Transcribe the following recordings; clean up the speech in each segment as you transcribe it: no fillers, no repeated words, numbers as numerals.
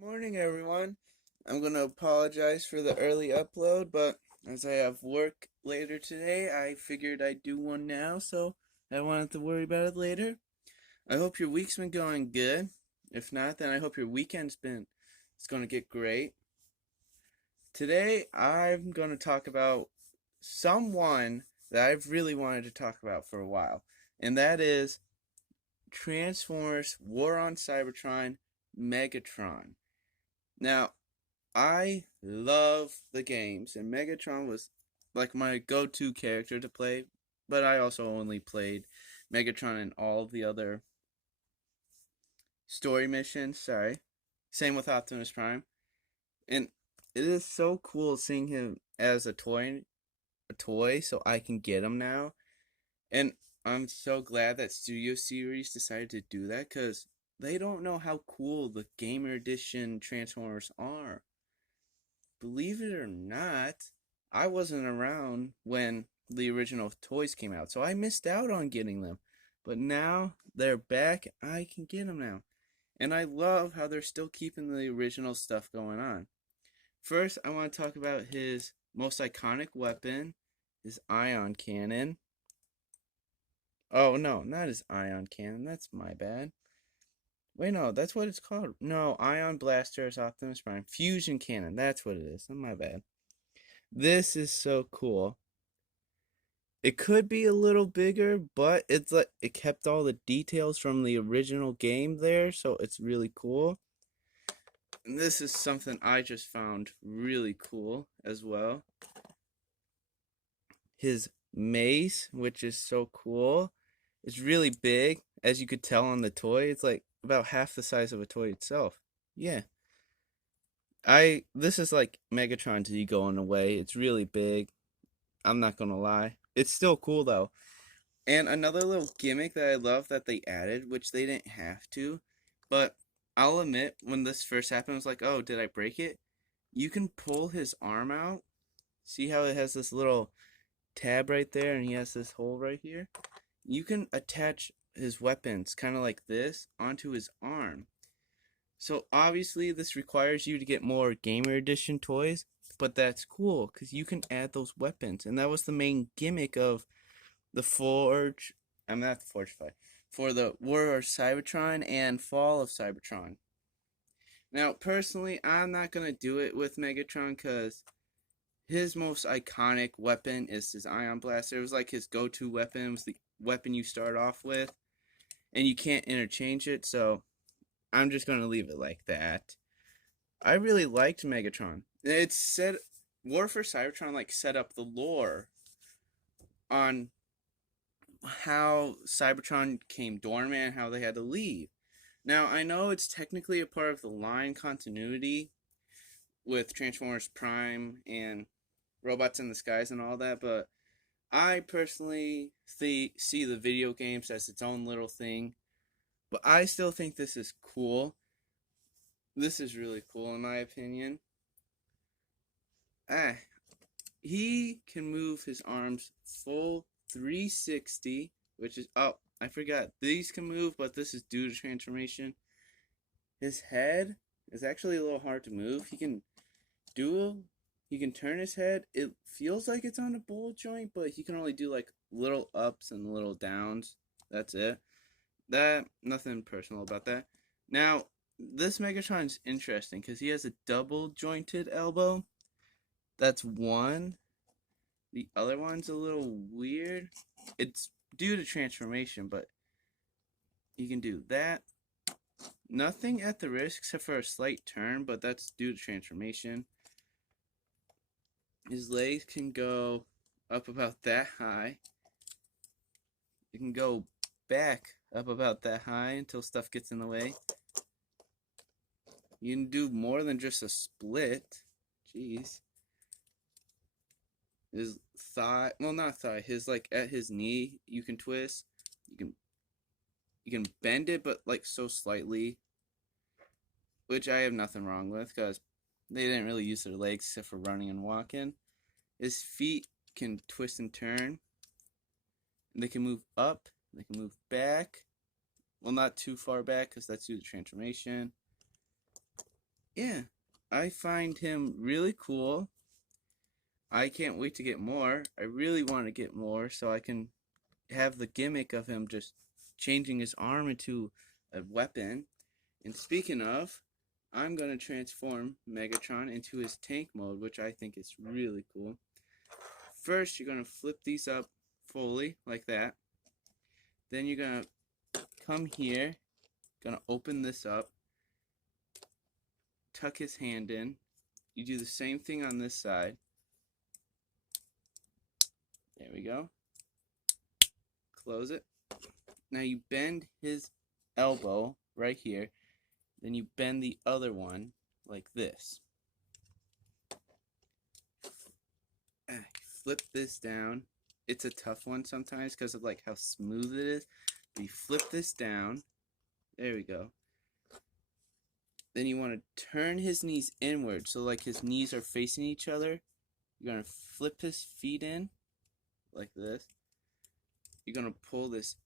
Morning, everyone. I'm going to apologize for the early upload, but as I have work later today, I figured I'd do one now, so I wanted to worry about it later. I hope your week's been going good. If not, then I hope your weekend's been it's going to get great. Today, I'm going to talk about someone that I've really wanted to talk about for a while, and that is Transformers War on Cybertron Megatron. Now, I love the games, and Megatron was like my go-to character to play, but I also only played Megatron in all of the other story missions. Sorry. Same with Optimus Prime. And it is so cool seeing him as a toy so I can get him now. And I'm so glad that Studio Series decided to do that cuz they don't know how cool the Gamer Edition Transformers are. Believe it or not, I wasn't around when the original toys came out, so I missed out on getting them. But now they're back, I can get them now. And I love how they're still keeping the original stuff going on. First, I want to talk about his most iconic weapon, his ion cannon. Oh, no, not his ion cannon, that's my bad. Wait, no, that's what it's called. No, Ion Blaster is Optimus Prime. Fusion Cannon, that's what it is. My bad. This is so cool. It could be a little bigger, but it's like it kept all the details from the original game there, so it's really cool. And this is something I just found really cool as well. His mace, which is so cool. It's really big, as you could tell on the toy. It's like about half the size of a toy itself. Yeah. This is like Megatron's ego in a way. It's really big. I'm not gonna lie. It's still cool though. And another little gimmick that I love that they added, which they didn't have to, but I'll admit, when this first happened, I was like, oh, did I break it? You can pull his arm out. See how it has this little tab right there, and he has this hole right here? You can attach his weapons, kind of like this, onto his arm. So obviously, this requires you to get more Gamer Edition toys, but that's cool, because you can add those weapons. And that was the main gimmick of the Forge, I'm not the Forge Fight, for the War of Cybertron and Fall of Cybertron. Now, personally, I'm not going to do it with Megatron because his most iconic weapon is his Ion Blaster. It was like his go-to weapon. It was the weapon you start off with, and you can't interchange it, so I'm just going to leave it like that. I really liked Megatron. It said War for Cybertron like set up the lore on how Cybertron came dormant, how they had to leave. Now, I know it's technically a part of the line continuity with Transformers Prime and Robots in the Skies and all that, but I personally see the video games as its own little thing. But I still think this is cool. This is really cool in my opinion. Ah, he can move his arms full 360, which is, oh, I forgot. These can move, but this is due to transformation. His head is actually a little hard to move. He can turn his head. It feels like it's on a ball joint, but he can only do like little ups and little downs. That's it. Nothing personal about that. Now, this Megatron's interesting because he has a double jointed elbow. That's one. The other one's a little weird. It's due to transformation, but you can do that. Nothing at the wrist except for a slight turn, but that's due to transformation. His legs can go up about that high. It can go back up about that high until stuff gets in the way. You can do more than just a split. Jeez. His thigh, well, not thigh, his like at his knee, you can twist. You can bend it, but like so slightly, which I have nothing wrong with because they didn't really use their legs except for running and walking. His feet can twist and turn. And they can move up. They can move back. Well, not too far back because that's due to transformation. yeah, I find him really cool. I can't wait to get more. I really want to get more so I can have the gimmick of him just changing his arm into a weapon. And speaking of, I'm going to transform Megatron into his tank mode, which I think is really cool. First, you're going to flip these up fully, like that. Then you're going to come here, going to open this up, tuck his hand in. You do the same thing on this side. There we go. Close it. Now you bend his elbow right here. Then you bend the other one like this. Flip this down. It's a tough one sometimes because of like how smooth it is. But you flip this down. There we go. Then you want to turn his knees inward so like his knees are facing each other. You're going to flip his feet in like this. You're going to pull this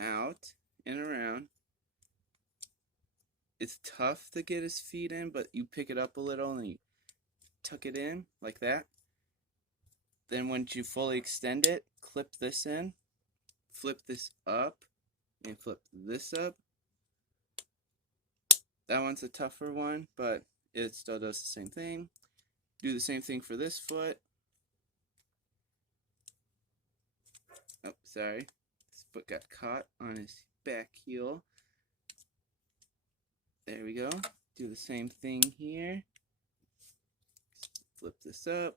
out and around. It's tough to get his feet in, but you pick it up a little and you tuck it in like that. Then once you fully extend it, clip this in, flip this up, and flip this up. That one's a tougher one, but it still does the same thing. Do the same thing for this foot. Oh, sorry. This foot got caught on his back heel. There we go. Do the same thing here. Flip this up.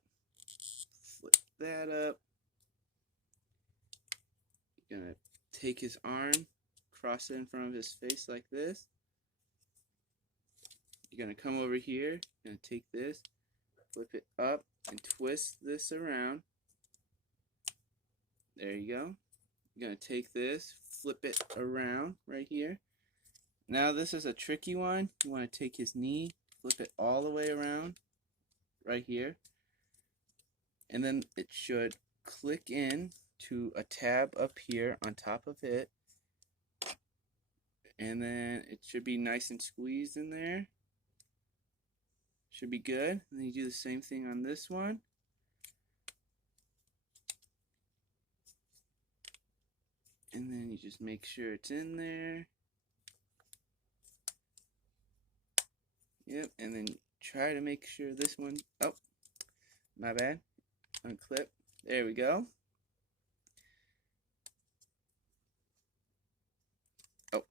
Flip that up. You're going to take his arm, cross it in front of his face like this. You're going to come over here, and take this, flip it up, and twist this around. There you go. You're going to take this, flip it around right here. Now this is a tricky one. You want to take his knee, flip it all the way around right here. And then it should click in to a tab up here on top of it. And then it should be nice and squeezed in there. Should be good. And then you do the same thing on this one. And then you just make sure it's in there. Yep, and then try to make sure this one, oh, my bad, unclip, there we go. Oh,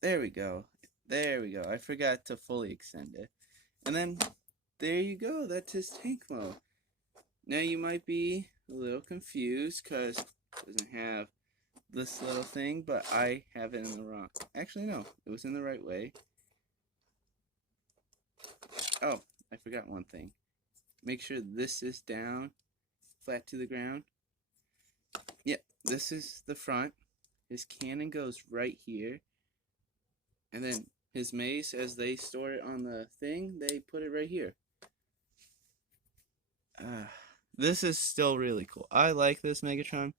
there we go, I forgot to fully extend it. And then, there you go, that's his tank mode. Now you might be a little confused because it doesn't have this little thing, but I have it in the wrong, actually no, it was in the right way. Oh, I forgot one thing. Make sure this is down, flat to the ground. Yep, this is the front. His cannon goes right here. And then his mace, as they store it on the thing, they put it right here. This is still really cool. I like this Megatron.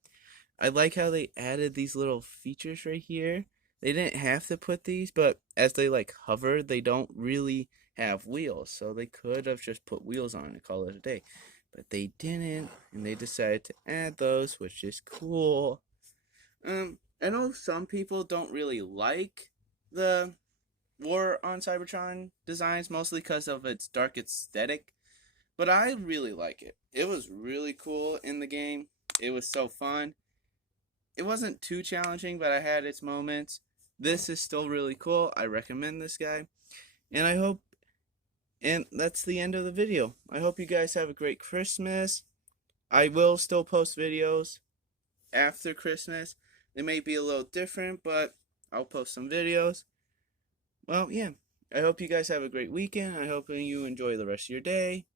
I like how they added these little features right here. They didn't have to put these, but as they like hover, they don't really have wheels, so they could have just put wheels on and call it a day, but they didn't, and they decided to add those, which is cool. I know some people don't really like the War on Cybertron designs, mostly because of its dark aesthetic, but I really like it. It was really cool in the game. It was so fun. It wasn't too challenging, but I had its moments. This is still really cool. I recommend this guy, and that's the end of the video. I hope you guys have a great Christmas. I will still post videos after Christmas. They may be a little different, but I'll post some videos. Well, yeah. I hope you guys have a great weekend. I hope you enjoy the rest of your day.